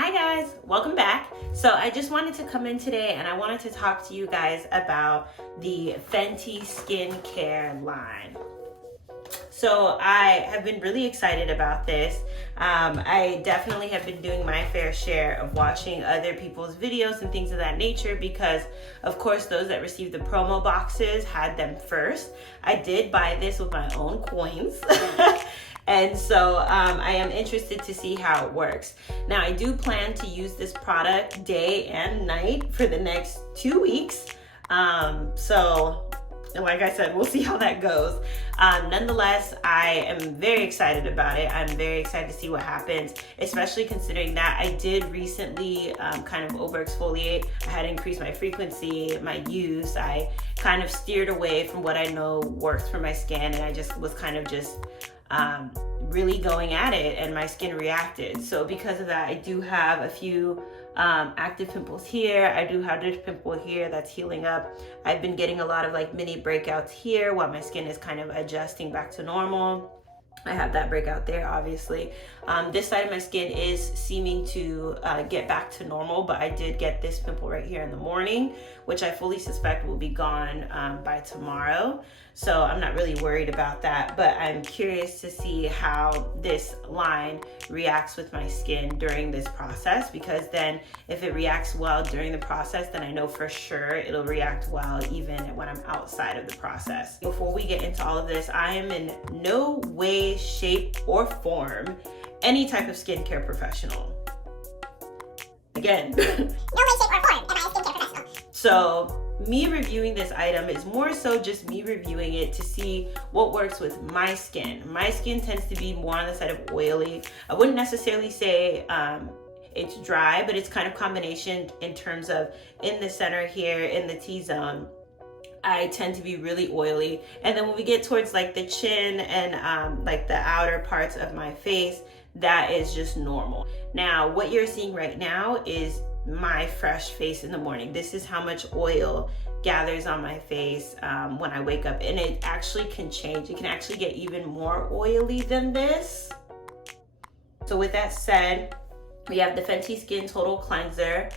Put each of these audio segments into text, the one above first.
Hi guys, welcome back. So I just wanted to come in today and I wanted to talk to you guys about the Fenty skincare line. So I have been really excited about this. I definitely have been doing my fair share of watching other people's videos and things of that nature because of course those that received the promo boxes had them first. I did buy this with my own coins. And so I am interested to see how it works. Now I do plan to use this product day and night for the next 2 weeks. So like I said, we'll see how that goes. Nonetheless, I am very excited about it. I'm very excited to see what happens, especially considering that I did recently kind of over exfoliate. I had increased my frequency, my use. I kind of steered away from what I know works for my skin, and I just was kind of just really going at it, and my skin reacted. So because of that, I do have a few active pimples here. I do have this pimple here that's healing up. I've been getting a lot of like mini breakouts here while my skin is kind of adjusting back to normal. I have that breakout there, obviously. This side of my skin is seeming to get back to normal, but I did get this pimple right here in the morning, which I fully suspect will be gone by tomorrow. So I'm not really worried about that, but I'm curious to see how this line reacts with my skin during this process, because then if it reacts well during the process, then I know for sure it'll react well even when I'm outside of the process. Before we get into all of this, I am in no way, shape, or form any type of skincare professional. Again, no way, shape, or form am I a skincare professional. So me reviewing this item is more so just me reviewing it to see what works with my skin. My skin tends to be more on the side of oily. I wouldn't necessarily say it's dry, but it's kind of combination in terms of in the center here, in the T-zone, I tend to be really oily. And then when we get towards like the chin and like the outer parts of my face, that is just normal. Now, what you're seeing right now is my fresh face in the morning. This is how much oil gathers on my face when I wake up, and it actually can change. It can actually get even more oily than this. So with that said, we have the Fenty Skin Total Cleanser,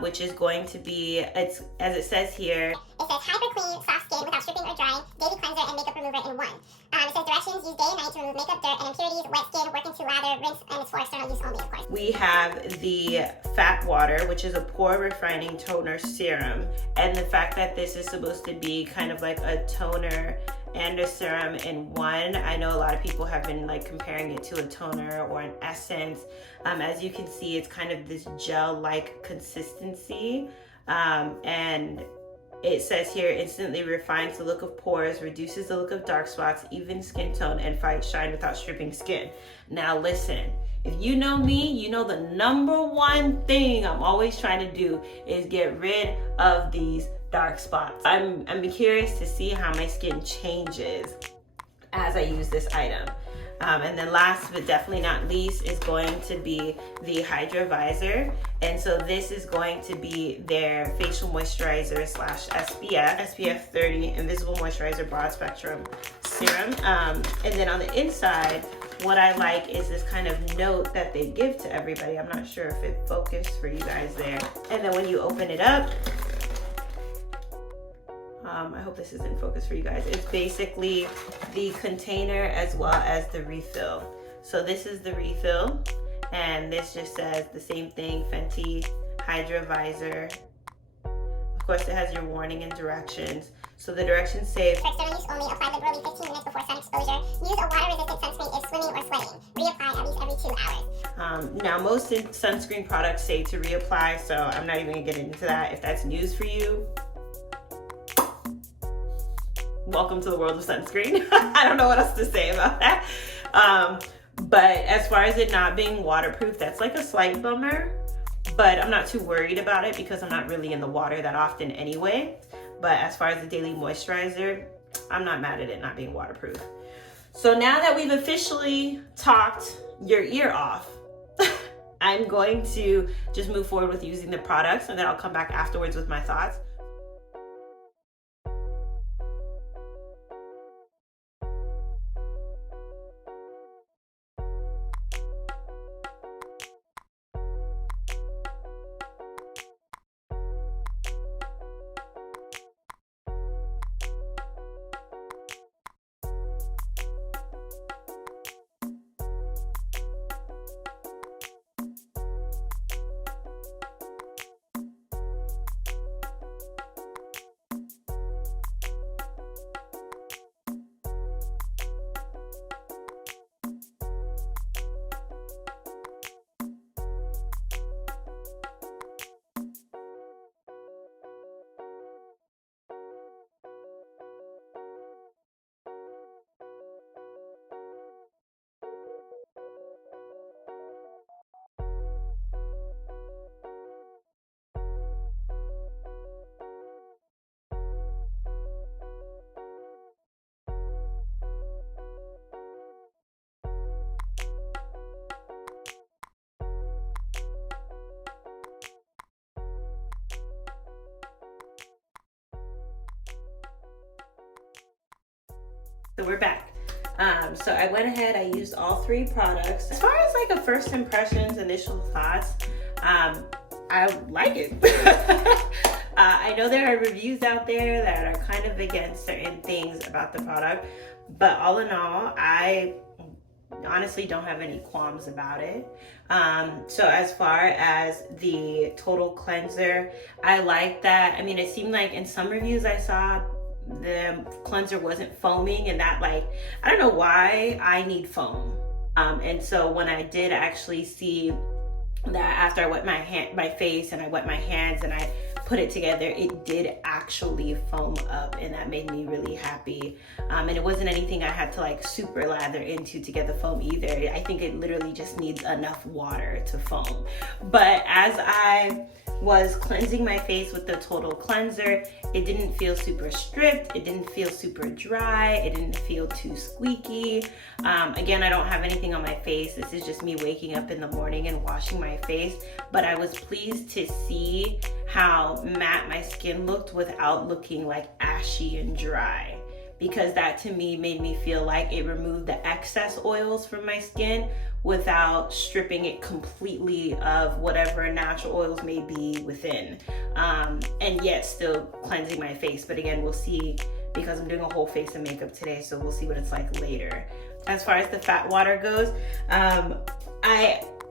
which is going to be, it's as it says here, it says Hydra Clean Soft Skin Without Stripping or Drying, Daily Cleanser and Makeup Remover in one. It says directions: use day and night to remove makeup, dirt, and impurities. Wet skin, working to lather, rinse, and it's for external use only, of course. We have the Fat Water, which is a pore refining toner serum, and the fact that this is supposed to be kind of like a toner and a serum in one. I know a lot of people have been like comparing it to a toner or an essence. As you can see, it's kind of this gel-like consistency, and it says here, instantly refines the look of pores, reduces the look of dark spots, even skin tone, and fights shine without stripping skin. Now listen, if you know me, you know the number one thing I'm always trying to do is get rid of these dark spots. I'm curious to see how my skin changes as I use this item. And then last but definitely not least is going to be the Hydra Visor. And so this is going to be their facial moisturizer / SPF 30 Invisible Moisturizer Broad Spectrum Serum. And then on the inside, what I like is this kind of note that they give to everybody. I'm not sure if it focused for you guys there. And then when you open it up, I hope this is in focus for you guys. It's basically the container as well as the refill. So this is the refill, and this just says the same thing, Fenty Hydra Visor. Of course, it has your warning and directions. So the directions say, for external use only, apply liberally 15 minutes before sun exposure. Use a water-resistant sunscreen if swimming or sweating. Reapply at least every 2 hours. Now, most sunscreen products say to reapply, so I'm not even gonna get into that. If that's news for you, welcome to the world of sunscreen. I don't know what else to say about that. But as far as it not being waterproof, that's like a slight bummer, but I'm not too worried about it because I'm not really in the water that often anyway. But as far as the daily moisturizer, I'm not mad at it not being waterproof. So now that we've officially talked your ear off, I'm going to just move forward with using the products, and then I'll come back afterwards with my thoughts. So we're back. So I went ahead, I used all 3 products. As far as like a first impressions, initial thoughts, I like it. I know there are reviews out there that are kind of against certain things about the product, but all in all, I honestly don't have any qualms about it. So as far as the total cleanser, I like that. I mean, it seemed like in some reviews I saw, the cleanser wasn't foaming, and that, like, I don't know why I need foam. And so when I did actually see that after I wet my face and I wet my hands and I put it together, it did actually foam up, and that made me really happy. And it wasn't anything I had to like super lather into to get the foam either. I think it literally just needs enough water to foam. But as I was cleansing my face with the total cleanser, it didn't feel super stripped, it didn't feel super dry, it didn't feel too squeaky. Again, I don't have anything on my face. This is just me waking up in the morning and washing my face, but I was pleased to see how matte my skin looked without looking like ashy and dry, because that to me made me feel like it removed the excess oils from my skin without stripping it completely of whatever natural oils may be within, and yet still cleansing my face. But again, we'll see, because I'm doing a whole face of makeup today, so we'll see what it's like later. As far as the fat water goes,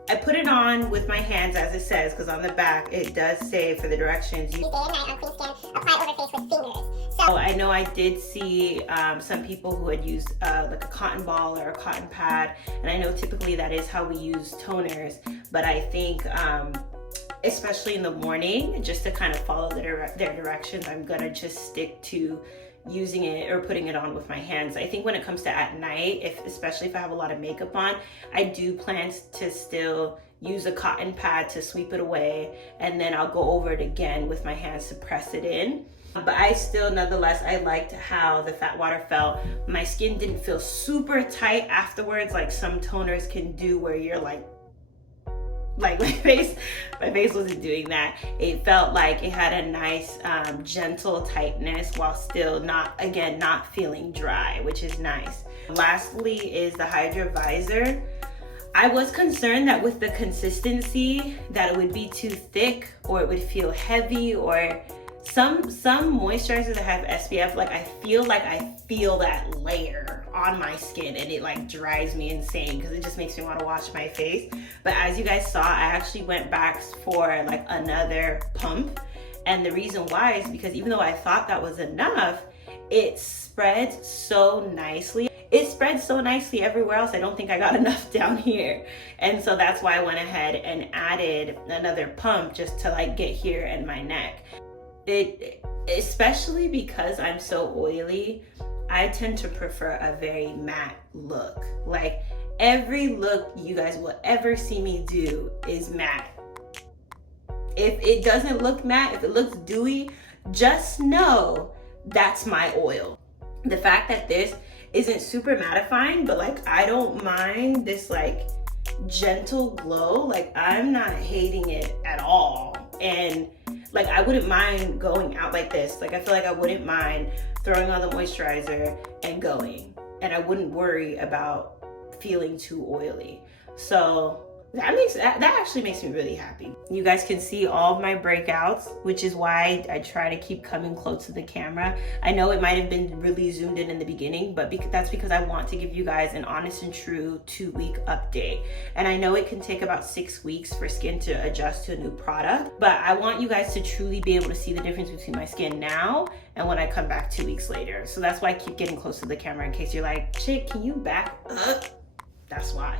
I put it on with my hands as it says, because on the back it does say for the directions, you day and night on clean skin, apply over face with fingers. So I know I did see some people who had used like a cotton ball or a cotton pad, and I know typically that is how we use toners, but I think especially in the morning, just to kind of follow their directions, I'm gonna just stick to using it or putting it on with my hands. I think when it comes to at night, especially if I have a lot of makeup on, I do plan to still use a cotton pad to sweep it away, and then I'll go over it again with my hands to press it in. But I still, nonetheless, I liked how the fat water felt. My skin didn't feel super tight afterwards, like some toners can do, where you're like my face wasn't doing that. It felt like it had a nice gentle tightness while still not feeling dry, which is nice. Lastly is the Hydra Visor. I was concerned that with the consistency that it would be too thick, or it would feel heavy, or some moisturizers that have SPF, like I feel that layer on my skin, and it like drives me insane because it just makes me want to wash my face. But as you guys saw, I actually went back for like another pump, and the reason why is because even though I thought that was enough, it spreads so nicely. It spreads so nicely everywhere else. I don't think I got enough down here, and so that's why I went ahead and added another pump just to like get here in my neck. Especially because I'm so oily, I tend to prefer a very matte look. Like every look you guys will ever see me do is matte. If it doesn't look matte, if it looks dewy, just know that's my oil. The fact that this isn't super mattifying, but like I don't mind this like gentle glow, like I'm not hating it at all. And like I wouldn't mind going out like this. Like I feel like I wouldn't mind throwing on the moisturizer and going, and I wouldn't worry about feeling too oily. So that actually makes me really happy. You guys can see all of my breakouts, which is why I try to keep coming close to the camera. I know it might have been really zoomed in the beginning, but that's because I want to give you guys an honest and true 2-week update. And I know it can take about 6 weeks for skin to adjust to a new product, but I want you guys to truly be able to see the difference between my skin now and when I come back 2 weeks later. So that's why I keep getting close to the camera, in case you're like, chick, can you back up? That's why.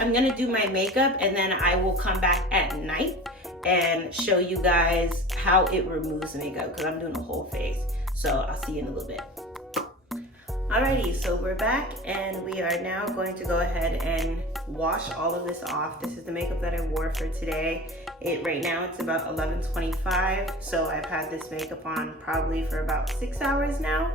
I'm gonna do my makeup, and then I will come back at night and show you guys how it removes makeup, because I'm doing a whole face. So I'll see you in a little bit. Alrighty, so we're back, and we are now going to go ahead and wash all of this off. This is the makeup that I wore for today. Right now it's about 11:25, so I've had this makeup on probably for about 6 hours now.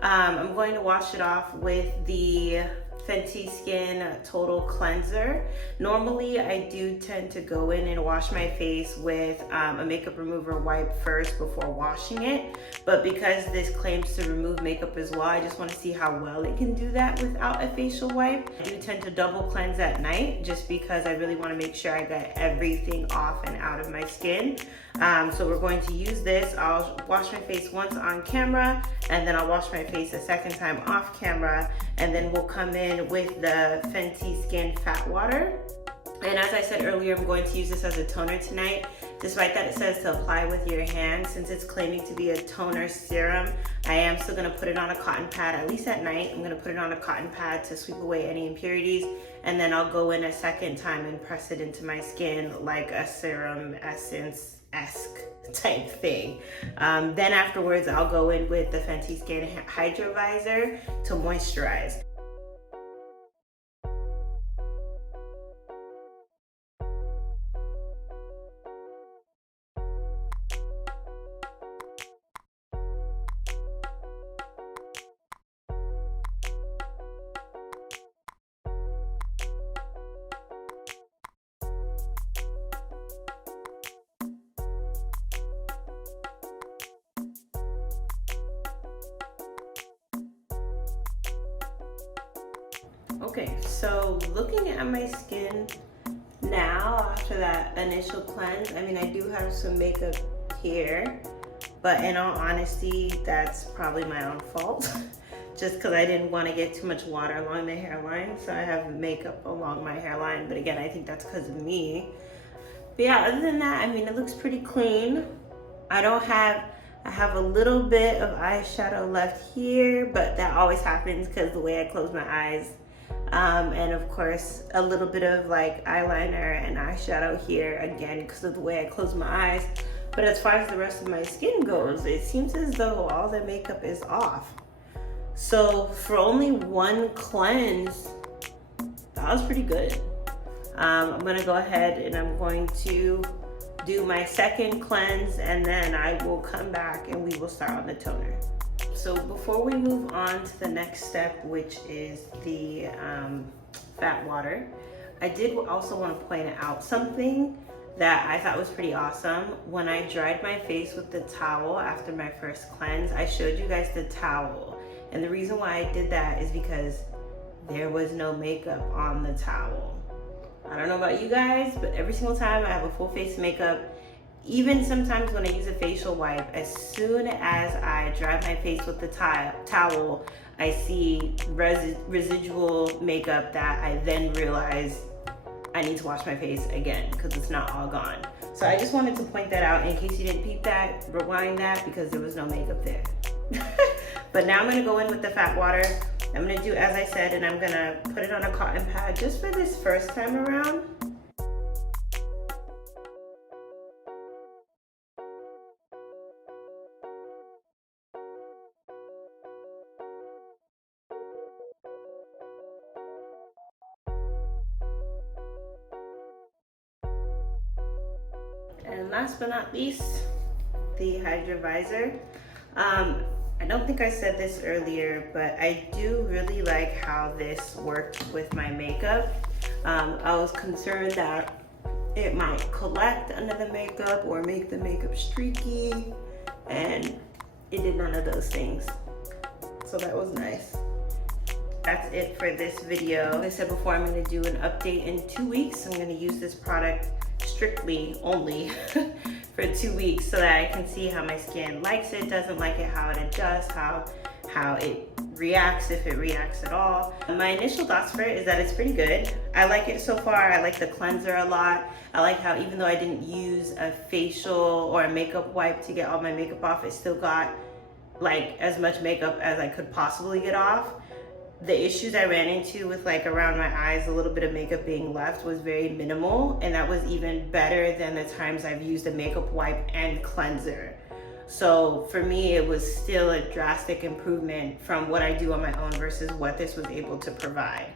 I'm going to wash it off with the Fenty Skin Total Cleanser. Normally I do tend to go in and wash my face with a makeup remover wipe first before washing it, but because this claims to remove makeup as well, I just want to see how well it can do that without a facial wipe. I do tend to double cleanse at night just because I really want to make sure I get everything off and out of my skin. So we're going to use this. I'll wash my face once on camera, and then I'll wash my face a second time off camera, and then we'll come in with the Fenty Skin Fat Water. And as I said earlier, I'm going to use this as a toner tonight. Despite that it says to apply with your hand, since it's claiming to be a toner serum, I am still gonna put it on a cotton pad, at least at night. I'm gonna put it on a cotton pad to sweep away any impurities, and then I'll go in a second time and press it into my skin like a serum essence-esque type thing. Then afterwards, I'll go in with the Fenty Skin Hydra Visor to moisturize. Okay, so looking at my skin now after that initial cleanse, I mean, I do have some makeup here, but in all honesty, that's probably my own fault. Just because I didn't want to get too much water along the hairline, so I have makeup along my hairline, but again, I think that's because of me. But yeah, other than that, I mean, it looks pretty clean. I have a little bit of eyeshadow left here, but that always happens because the way I close my eyes. And of course, a little bit of like eyeliner and eyeshadow here, again, because of the way I close my eyes. But as far as the rest of my skin goes, it seems as though all the makeup is off. So for only one cleanse, that was pretty good. I'm gonna go ahead and I'm going to do my second cleanse, and then I will come back and we will start on the toner. So before we move on to the next step, which is the fat water, I did also want to point out something that I thought was pretty awesome. When I dried my face with the towel after my first cleanse, I showed you guys the towel. And the reason why I did that is because there was no makeup on the towel. I don't know about you guys, but every single time I have a full face of makeup, even sometimes when I use a facial wipe, as soon as I dry my face with the towel, I see residual makeup that I then realize I need to wash my face again because it's not all gone. So I just wanted to point that out in case you didn't peep that, rewind that, because there was no makeup there. But now I'm gonna go in with the fat water. I'm gonna do as I said, and I'm gonna put it on a cotton pad just for this first time around. And last but not least, the Hydra Visor. I don't think I said this earlier, but I do really like how this works with my makeup. I was concerned that it might collect under the makeup or make the makeup streaky, and it did none of those things. So that was nice. That's it for this video. Like I said before, I'm gonna do an update in 2 weeks. I'm gonna use this product strictly only for 2 weeks so that I can see how my skin likes it, doesn't like it, how it adjusts, how it reacts, if it reacts at all. My initial thoughts for it is that it's pretty good. I like it so far. I like the cleanser a lot. I like how even though I didn't use a facial or a makeup wipe to get all my makeup off, it still got like as much makeup as I could possibly get off. The issues I ran into with like around my eyes, a little bit of makeup being left, was very minimal, and that was even better than the times I've used a makeup wipe and cleanser. So for me, it was still a drastic improvement from what I do on my own versus what this was able to provide.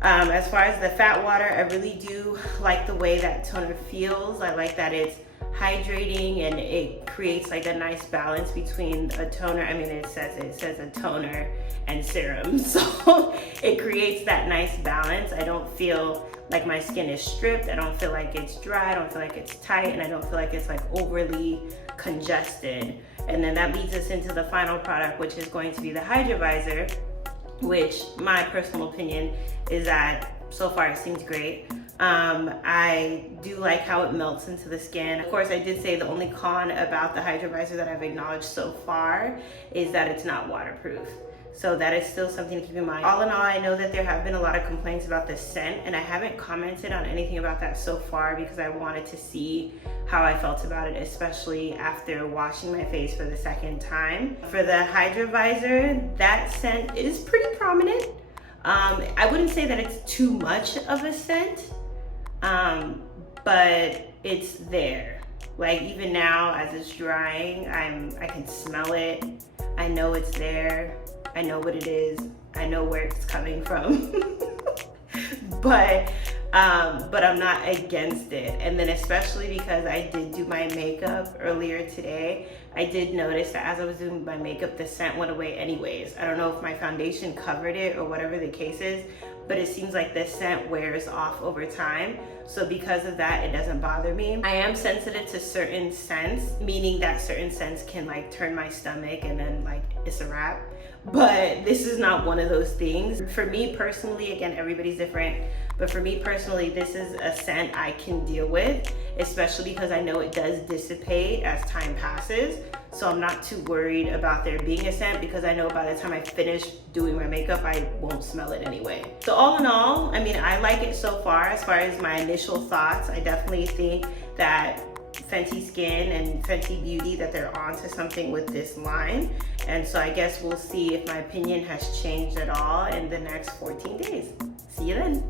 As far as the fat water, I really do like the way that toner feels. I like that it's hydrating and it creates like a nice balance between a toner. I mean, it says a toner and serum, so it creates that nice balance. I don't feel like my skin is stripped. I don't feel like it's dry. I don't feel like it's tight, and I don't feel like it's like overly congested. And then that leads us into the final product, which is going to be the Hydrovisor, which my personal opinion is that so far it seems great. I do like how it melts into the skin. Of course, I did say the only con about the Hydrovisor that I've acknowledged so far is that it's not waterproof. So that is still something to keep in mind. All in all, I know that there have been a lot of complaints about the scent, and I haven't commented on anything about that so far because I wanted to see how I felt about it, especially after washing my face for the second time. For the Hydrovisor, that scent is pretty prominent. I wouldn't say that it's too much of a scent, but it's there. Like even now as it's drying, I can smell it. I know it's there. I know what it is. I know where it's coming from. but I'm not against it. And then especially because I did do my makeup earlier today, I did notice that as I was doing my makeup, the scent went away anyways. I don't know if my foundation covered it or whatever the case is, but it seems like the scent wears off over time. So because of that, it doesn't bother me. I am sensitive to certain scents, meaning that certain scents can like turn my stomach and then like it's a wrap. But this is not one of those things. For me personally, again, everybody's different, but for me personally, this is a scent I can deal with, especially because I know it does dissipate as time passes. So I'm not too worried about there being a scent because I know by the time I finish doing my makeup, I won't smell it anyway. So all in all, I mean, I like it so far. As far as my initial thoughts, I definitely think that Fenty Skin and Fenty Beauty, that they're onto something with this line. And so I guess we'll see if my opinion has changed at all in the next 14 days. See you then.